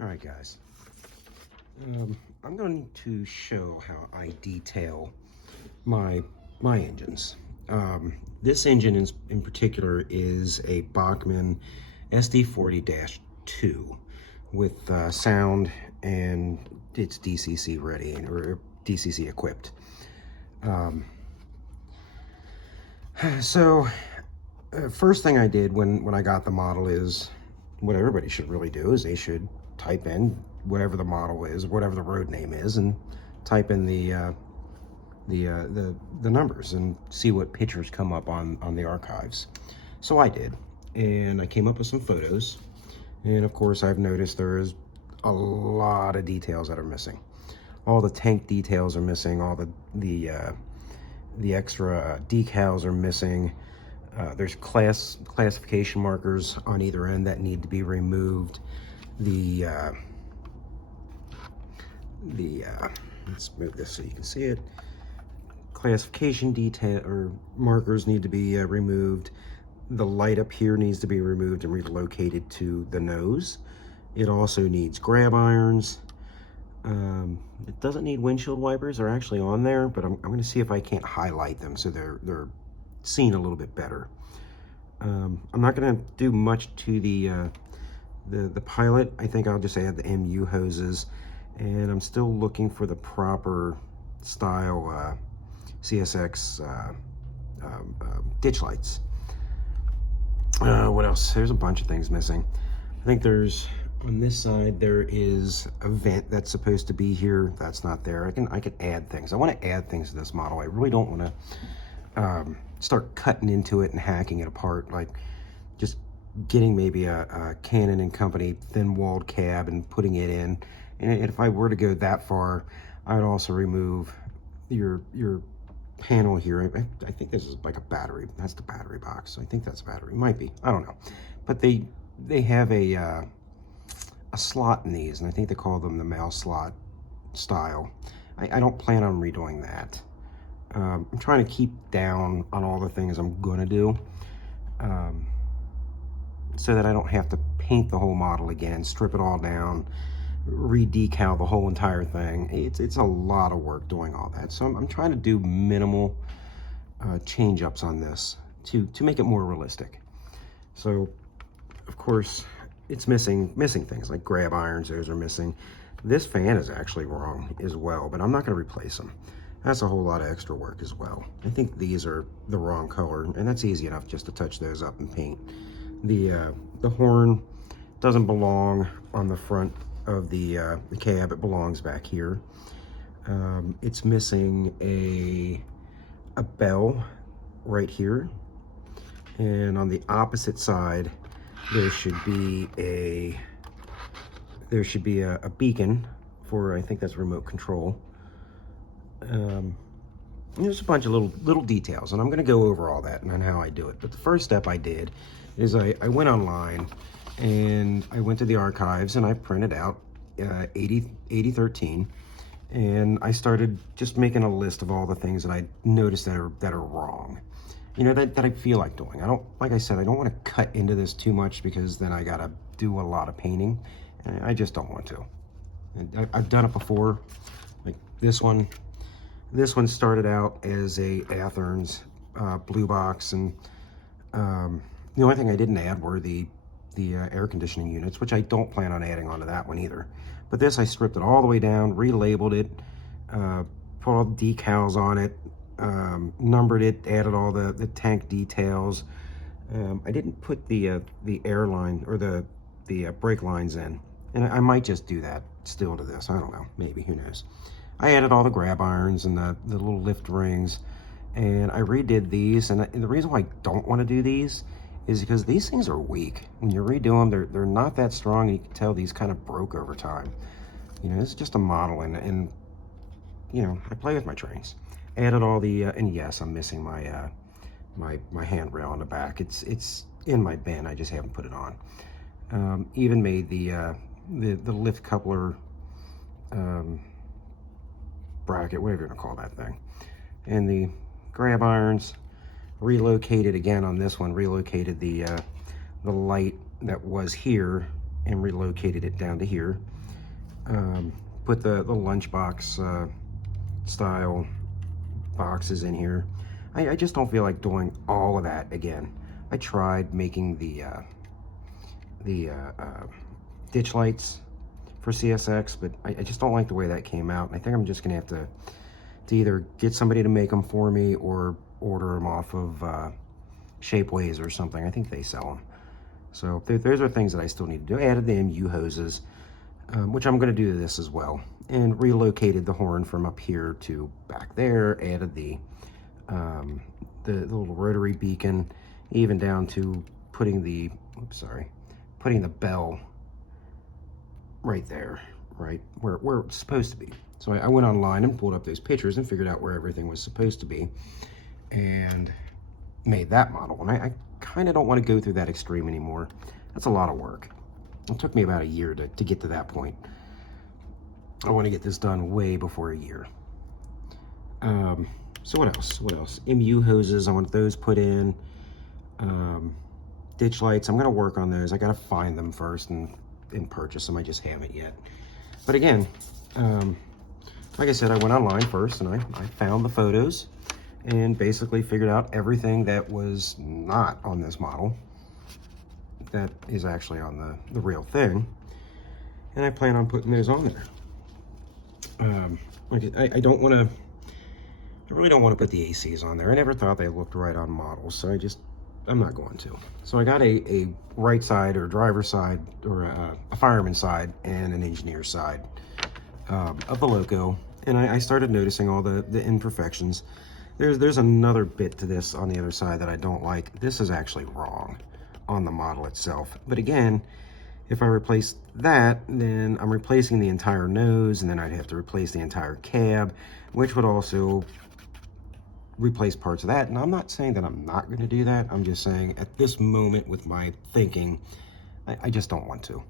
All right, guys. I'm going to show how I detail my engines. This engine in particular is a Bachman SD40-2 with sound, and it's DCC ready or DCC equipped. First thing I did when I got the model is what everybody should really do is they should type in whatever the model is, whatever the road name is, and type in the numbers and see what pictures come up on the archives. So I did, and I came up with some photos, and of course I've noticed there is a lot of details that are missing. All the tank details are missing. All the extra decals are missing. There's classification markers on either end that need to be removed. Let's move this so you can see it. Classification detail or markers need to be removed. The light up here needs to be removed and relocated to the nose. It also needs grab irons. It doesn't need windshield wipers. They're actually on there, but I'm going to see if I can't highlight them so they're seen a little bit better. I'm not going to do much to the pilot. I think I'll just add the MU hoses, and I'm still looking for the proper style CSX ditch lights. What else? There's a bunch of things missing. I think there's, on this side, there is a vent that's supposed to be here. That's not there. I can add things. I want to add things to this model. I really don't want to start cutting into it and hacking it apart, like just getting maybe a Canon and Company thin-walled cab and putting it in. And if I were to go that far, I would also remove your panel here. I think this is like a battery. That's the battery box. I think that's a battery. Might be. I don't know. But they have a slot in these, and I think they call them the mail slot style. I don't plan on redoing that. I'm trying to keep down on all the things I'm gonna do, so that I don't have to paint the whole model again, strip it all down, re-decal the whole entire thing. It's a lot of work doing all that. So I'm trying to do minimal change-ups on this to make it more realistic. So, of course, it's missing things like grab irons. Those are missing. This fan is actually wrong as well, but I'm not going to replace them. That's a whole lot of extra work as well. I think these are the wrong color, and that's easy enough just to touch those up and paint. The horn doesn't belong on the front of the cab. It belongs back here. It's missing a bell right here, and on the opposite side there should be a beacon for, I think that's remote control. There's a bunch of little details, and I'm going to go over all that and on how I do it. But the first step I did is I went online and I went to the archives and I printed out 8013, and I started just making a list of all the things that I noticed that are wrong. You know, that I feel like doing. Like I said, I don't want to cut into this too much because then I gotta do a lot of painting. And I just don't want to. And I've done it before. Like this one started out as a Athearns blue box, and the only thing I didn't add were the air conditioning units, which I don't plan on adding onto that one either. But this, I stripped it all the way down, relabeled it, put all the decals on it, numbered it, added all the tank details. I didn't put the air line or the brake lines in, and I might just do that still to this. I don't know, maybe, who knows. I added all the grab irons and the little lift rings, and I redid these. And the reason why I don't want to do these is because these things are weak. When you redo them, they're not that strong, and you can tell these kind of broke over time. You know, it's just a model, and you know, I play with my trains. Added all the and yes, I'm missing my my handrail on the back. It's in my bin. I just haven't put it on. Even made the lift coupler bracket, whatever you're gonna call that thing, and the grab irons. Relocated again on this one. Relocated the light that was here and relocated it down to here. Put the lunchbox style boxes in here. I just don't feel like doing all of that again. I tried making the ditch lights for CSX, but I just don't like the way that came out. I think I'm just gonna have to either get somebody to make them for me or order them off of Shapeways or something. I think they sell them. So those are things that I still need to do. I added the MU hoses, which I'm going to do to this as well, and relocated the horn from up here to back there. Added the little rotary beacon, even down to putting the putting the bell right there, right where it's supposed to be. So I went online and pulled up those pictures and figured out where everything was supposed to be, and made that model. And I kind of don't want to go through that extreme anymore. That's a lot of work. It took me about a year to get to that point. I want to get this done way before a year. So what else? What else? MU hoses, I want those put in. Ditch lights, I'm going to work on those. I got to find them first and purchase them. I just haven't yet. But again, like I said, I went online first and I found the photos and basically figured out everything that was not on this model that is actually on the real thing. And I plan on putting those on there. I don't want to, I really don't want to put the ACs on there. I never thought they looked right on models, so I'm not going to. So I got a right side or driver side or a fireman side and an engineer side of the loco, and I started noticing all the imperfections. There's another bit to this on the other side that I don't like. This is actually wrong on the model itself. But again, if I replace that, then I'm replacing the entire nose, and then I'd have to replace the entire cab, which would also replace parts of that. And I'm not saying that I'm not going to do that. I'm just saying at this moment with my thinking, I just don't want to.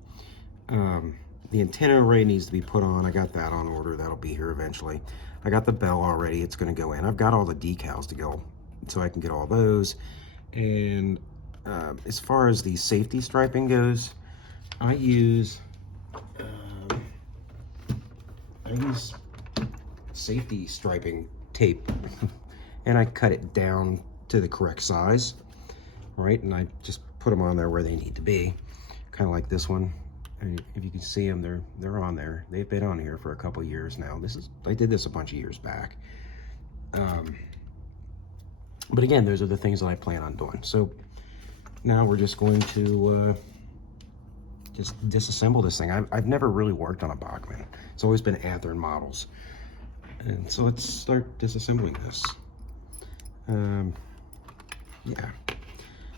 The antenna array needs to be put on. I got that on order. That'll be here eventually. I got the bell already. It's going to go in. I've got all the decals to go, so I can get all those. And as far as the safety striping goes, I use safety striping tape, and I cut it down to the correct size, right? And I just put them on there where they need to be, kind of like this one. And if you can see them, they're on there. They've been on here for a couple years now. I did this a bunch of years back. But again, those are the things that I plan on doing. So now we're just going to just disassemble this thing. I've never really worked on a Bachman. It's always been Athearn models. And so let's start disassembling this. Yeah.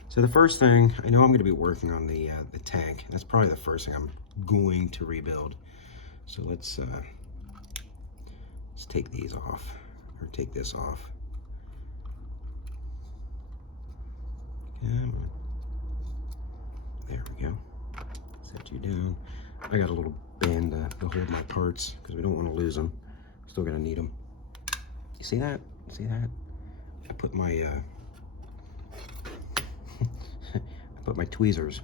So the first thing, I know I'm going to be working on the tank. That's probably the first thing I'm going to rebuild. So let's take these off, or take this off. Come on. There we go. Set you down. I got a little band to hold my parts because we don't want to lose them. Still gonna need them. You see that? See that? I put my I put my tweezers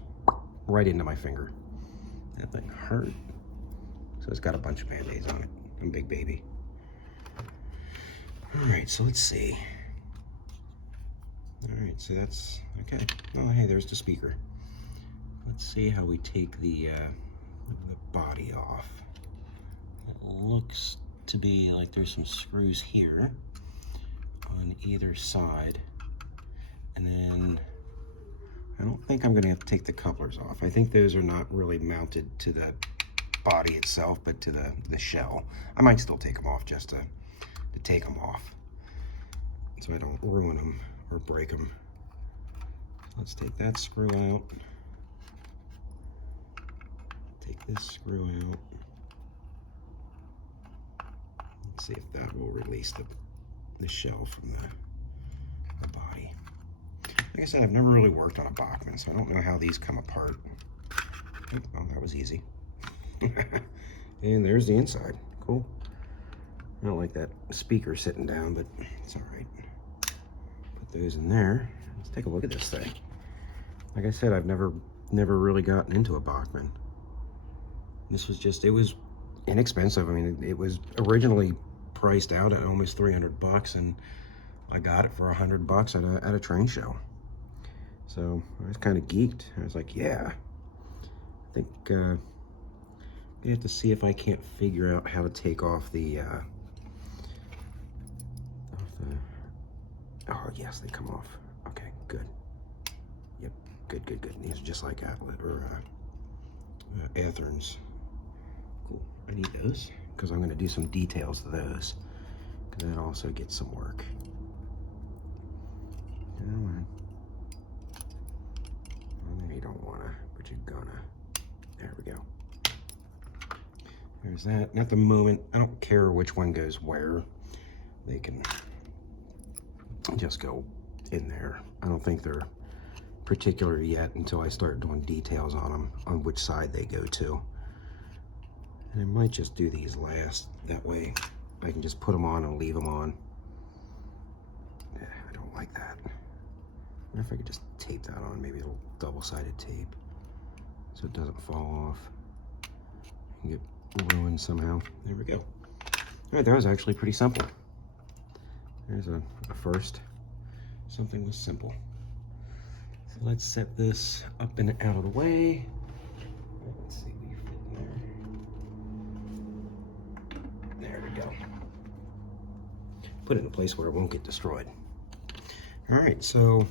right into my finger. That thing hurt. So it's got a bunch of band-aids on it. I'm a big baby. All right, so let's see. All right, so that's okay. Oh, hey, there's the speaker. Let's see how we take the body off. It looks to be like there's some screws here on either side, and then I don't think I'm going to have to take the couplers off. I think those are not really mounted to the body itself, but to the shell. I might still take them off just to take them off so I don't ruin them or break them. Let's take that screw out. Take this screw out. Let's see if that will release the shell from the body. Like I said, I've never really worked on a Bachman, so I don't know how these come apart. Oh, that was easy. And there's the inside. Cool. I don't like that speaker sitting down, but it's all right. Put those in there. Let's take a look at this thing. Like I said, I've never really gotten into a Bachman. This was just, it was inexpensive. I mean, it was originally priced out at almost 300 bucks, and I got it for 100 bucks at a train show. So I was kind of geeked. I was like, yeah, I think I have to see if I can't figure out how to take off the oh yes, they come off. Okay, good. Yep, good, good, good. These are just like Atlet or Athearns. Cool. I need those because I'm going to do some details to those, because that also gets some work. Come on. You don't want to, but you're gonna. There we go. There's that. And at the moment, I don't care which one goes where. They can just go in there. I don't think they're particular yet until I start doing details on them, on which side they go to. And I might just do these last. That way I can just put them on and leave them on. Yeah, I don't like that. I wonder if I could just tape that on, maybe a little double-sided tape so it doesn't fall off and get ruined somehow. There we go. All right, that was actually pretty simple. There's a first. Something was simple. So let's set this up and out of the way. Let's see if we fit in there. There we go. Put it in a place where it won't get destroyed. All right, so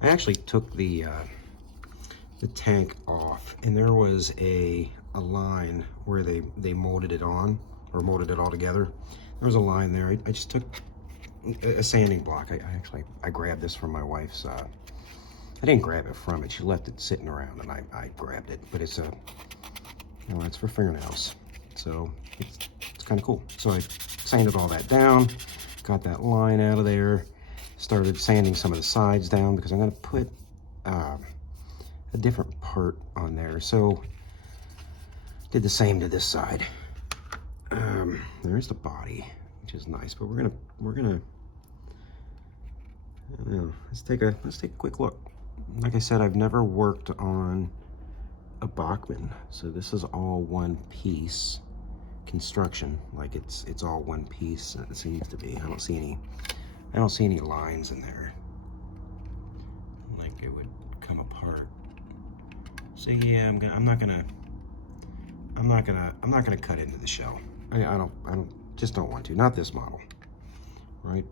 I actually took the tank off, and there was a line where they molded it on, or molded it all together. There was a line there. I just took a sanding block. I grabbed this from my wife's. I didn't grab it from it. She left it sitting around, and I grabbed it. But it's it's for fingernails, so it's kind of cool. So I sanded all that down, got that line out of there. Started sanding some of the sides down because I'm going to put a different part on there. So did the same to this side. There's the body, which is nice, but we're gonna I don't know, let's take a quick look. Like I said, I've never worked on a Bachman, so this is all one piece construction. Like it's all one piece. It seems to be. I don't see any lines in there, like it would come apart. So yeah, I'm not gonna cut into the shell. I just don't want to. Not this model, right?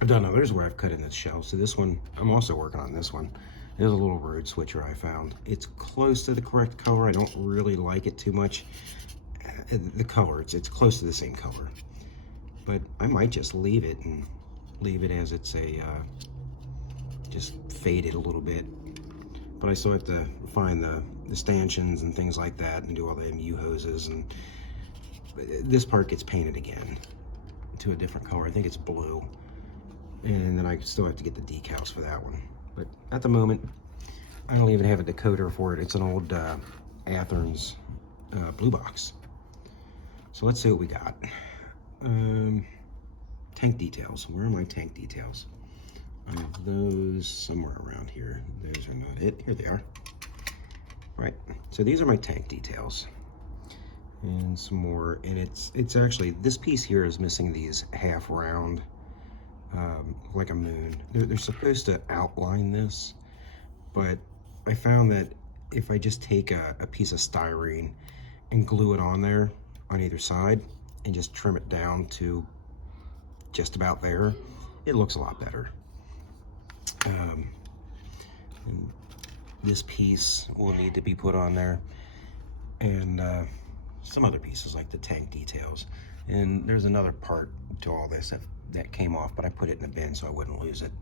I've done others where I've cut in the shell. So this one, I'm also working on this one. There's a little road switcher I found. It's close to the correct color. I don't really like it too much. The color, it's close to the same color. But I might just leave it as it's just faded a little bit. But I still have to find the stanchions and things like that and do all the MU hoses, and this part gets painted again to a different color. I think it's blue. And then I still have to get the decals for that one. But at the moment, I don't even have a decoder for it. It's an old Athearns blue box. So let's see what we got. Tank details. Where are my tank details? I have those somewhere around here. Those are not it. Here they are. Right. So these are my tank details. And some more. And it's actually, this piece here is missing these half round, like a moon. They're supposed to outline this, but I found that if I just take a piece of styrene and glue it on there on either side and just trim it down to just about there, it looks a lot better. And this piece will need to be put on there, and some other pieces like the tank details. And there's another part to all this that came off, but I put it in a bin so I wouldn't lose it,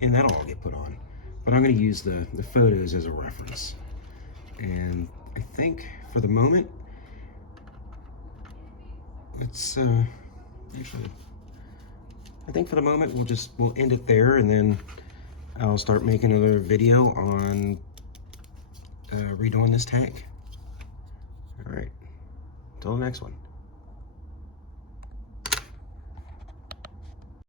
and that'll all get put on. But I'm going to use the photos as a reference, and I think for the moment, let's actually, I think for the moment we'll end it there, and then I'll start making another video on redoing this tank. All right, until the next one.